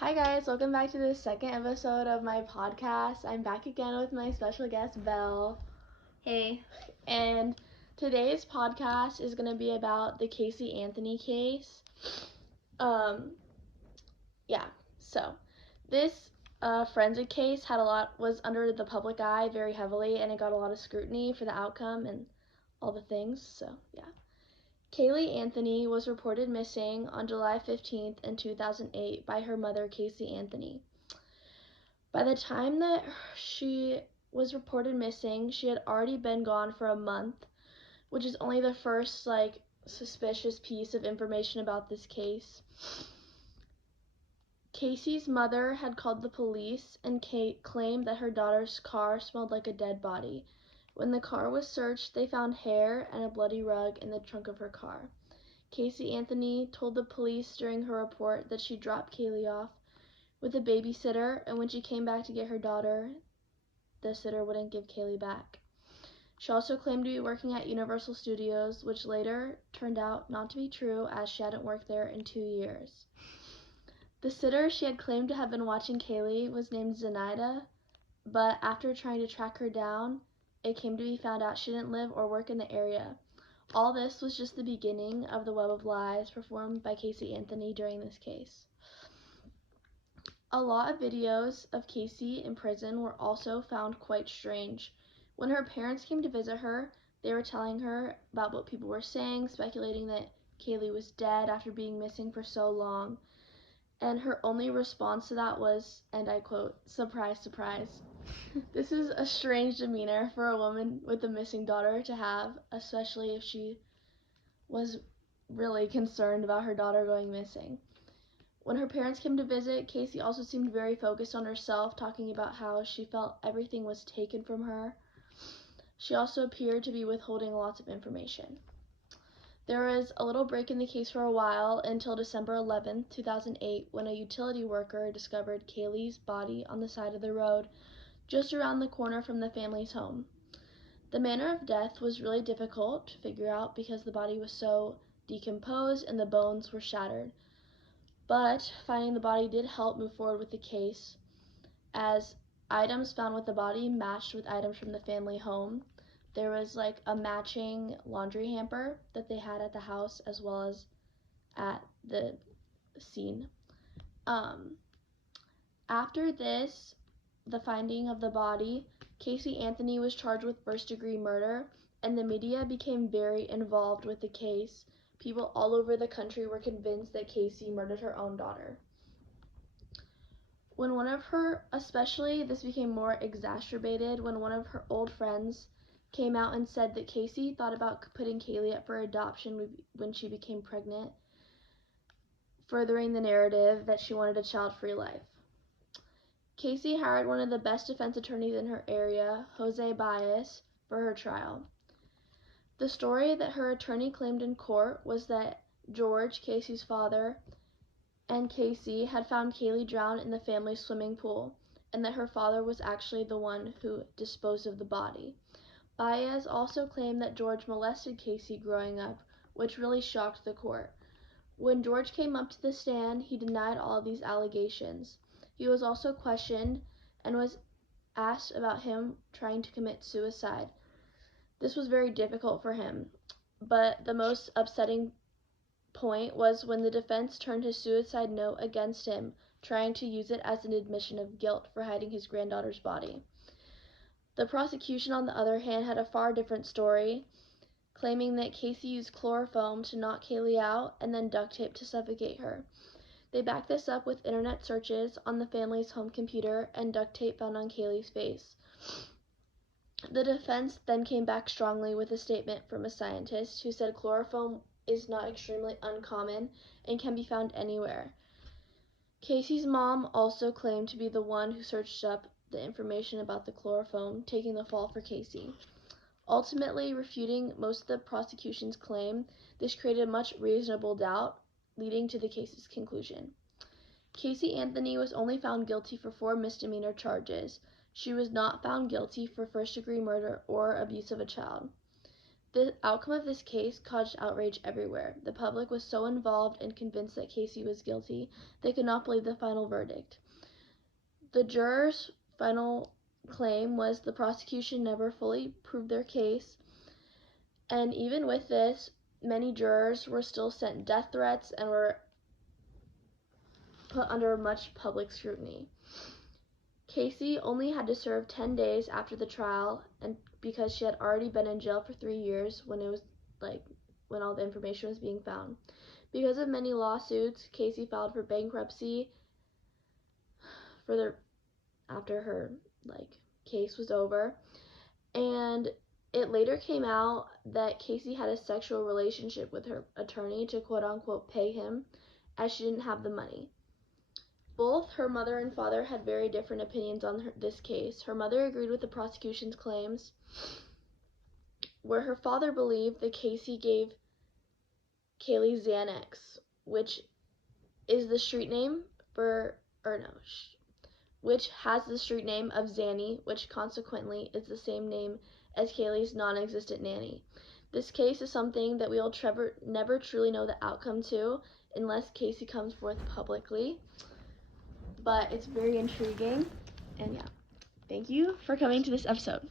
Hi guys, welcome back to the second episode of my podcast. I'm back again with my special guest Belle. Hey. And today's podcast is going to be about the Casey Anthony case. So this forensic case was under the public eye very heavily, and it got a lot of scrutiny for the outcome and all the things. So yeah. Kaylee Anthony was reported missing on July 15th in 2008 by her mother, Casey Anthony. By the time that she was reported missing, she had already been gone for a month, which is only the first, suspicious piece of information about this case. Casey's mother had called the police and claimed that her daughter's car smelled like a dead body. When the car was searched, they found hair and a bloody rug in the trunk of her car. Casey Anthony told the police during her report that she dropped Kaylee off with a babysitter, and when she came back to get her daughter, the sitter wouldn't give Kaylee back. She also claimed to be working at Universal Studios, which later turned out not to be true, as she hadn't worked there in 2 years. The sitter she had claimed to have been watching Kaylee was named Zenaida, but after trying to track her down, it came to be found out she didn't live or work in the area. All this was just the beginning of the web of lies performed by Casey Anthony during this case. A lot of videos of Casey in prison were also found quite strange. When her parents came to visit her, they were telling her about what people were saying, speculating that Kaylee was dead after being missing for so long. And her only response to that was, and I quote, "Surprise, surprise." This is a strange demeanor for a woman with a missing daughter to have, especially if she was really concerned about her daughter going missing. When her parents came to visit, Casey also seemed very focused on herself, talking about how she felt everything was taken from her. She also appeared to be withholding lots of information. There was a little break in the case for a while until December 11, 2008, when a utility worker discovered Kaylee's body on the side of the road just around the corner from the family's home. The manner of death was really difficult to figure out because the body was so decomposed and the bones were shattered. But finding the body did help move forward with the case, as items found with the body matched with items from the family home. There was a matching laundry hamper that they had at the house as well as at the scene. After this, the finding of the body, Casey Anthony was charged with first-degree murder, and the media became very involved with the case. People all over the country were convinced that Casey murdered her own daughter. Especially this became more exacerbated when one of her old friends came out and said that Casey thought about putting Kaylee up for adoption when she became pregnant, furthering the narrative that she wanted a child-free life. Casey hired one of the best defense attorneys in her area, Jose Baez, for her trial. The story that her attorney claimed in court was that George, Casey's father, and Casey had found Kaylee drowned in the family swimming pool, and that her father was actually the one who disposed of the body. Baez also claimed that George molested Casey growing up, which really shocked the court. When George came up to the stand, he denied all of these allegations. He was also questioned and was asked about him trying to commit suicide. This was very difficult for him, but the most upsetting point was when the defense turned his suicide note against him, trying to use it as an admission of guilt for hiding his granddaughter's body. The prosecution, on the other hand, had a far different story, claiming that Casey used chloroform to knock Kaylee out and then duct tape to suffocate her. They backed this up with internet searches on the family's home computer and duct tape found on Kaylee's face. The defense then came back strongly with a statement from a scientist who said chloroform is not extremely uncommon and can be found anywhere. Casey's mom also claimed to be the one who searched up the information about the chloroform, taking the fall for Casey. Ultimately refuting most of the prosecution's claim, this created much reasonable doubt, leading to the case's conclusion. Casey Anthony was only found guilty for 4 misdemeanor charges. She was not found guilty for first-degree murder or abuse of a child. The outcome of this case caused outrage everywhere. The public was so involved and convinced that Casey was guilty, they could not believe the final verdict. The jurors' final claim was the prosecution never fully proved their case, and even with this, many jurors were still sent death threats and were put under much public scrutiny. Casey only had to serve 10 days after the trial, and because she had already been in jail for 3 years when it was when all the information was being found. Because of many lawsuits, Casey filed for bankruptcy after her case was over, and it later came out that Casey had a sexual relationship with her attorney to quote unquote pay him, as she didn't have the money. Both her mother and father had very different opinions on this case. Her mother agreed with the prosecution's claims, where her father believed that Casey gave Kaylee Xanax, which is the street name which has the street name of Zanny, which consequently is the same name as Kaylee's non-existent nanny. This case is something that we will never truly know the outcome to unless Casey comes forth publicly. But it's very intriguing, and yeah, thank you for coming to this episode.